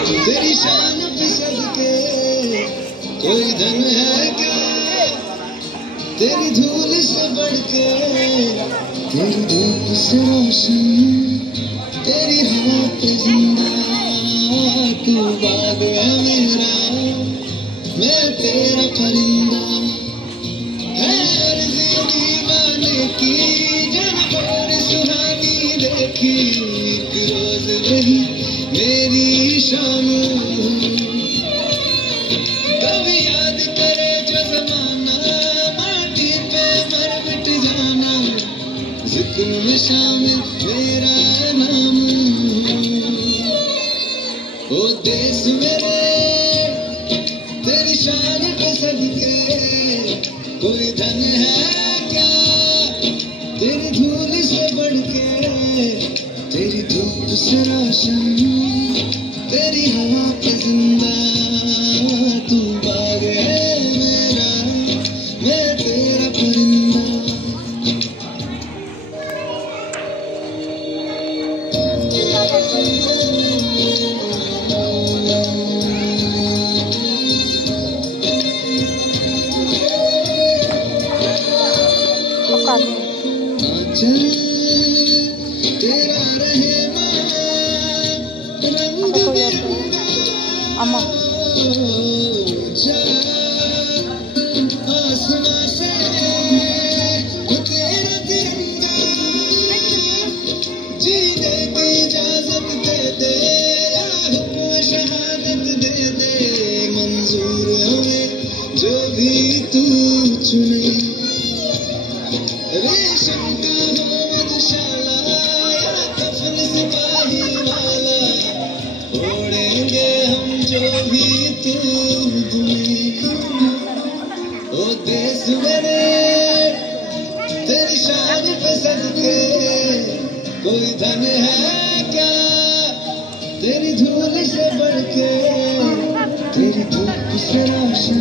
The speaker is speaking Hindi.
तेरी शान पे सदके कोई धन है क्या, तेरी धूल से बढ़ के, तेरी धूप से रोशन, तेरी हवा पे जिंदा, तू बाग है मेरा, मैं तेरा परिंदा। है अर्ज़ी दीवाने की जब और सुहानी देखी, एक रोज रही मेरी शाम। कभी याद करे जो जमाना, माटी पे मर मिट जाना, जिक्र में शामिल मेरा नाम। ओ देश मेरे तेरी शान पे सदके कोई धन है क्या, तेरी धूल से बढ़ के, तेरी धूप से रोशन, तेरी हवा पे जिंदा, तू बाग है मेरा, मैं तेरा परिंदा। चल तेरा रहे रंग बिरंगा, आसमां से तेरा तिरंगा, जीने की इजाजत दे दे, राह को शहादत दे दे, मंजूर हमें जो भी तू चुने। रेशम का हो मधुशाला या कफन सिपाही वाला, ओढ़ेंगे हम जो भी तू बुने। ओ देश मेरे तेरी शान पे सदके कोई धन है क्या, तेरी धूल से बढ़ के, तेरी धूप से रोशन,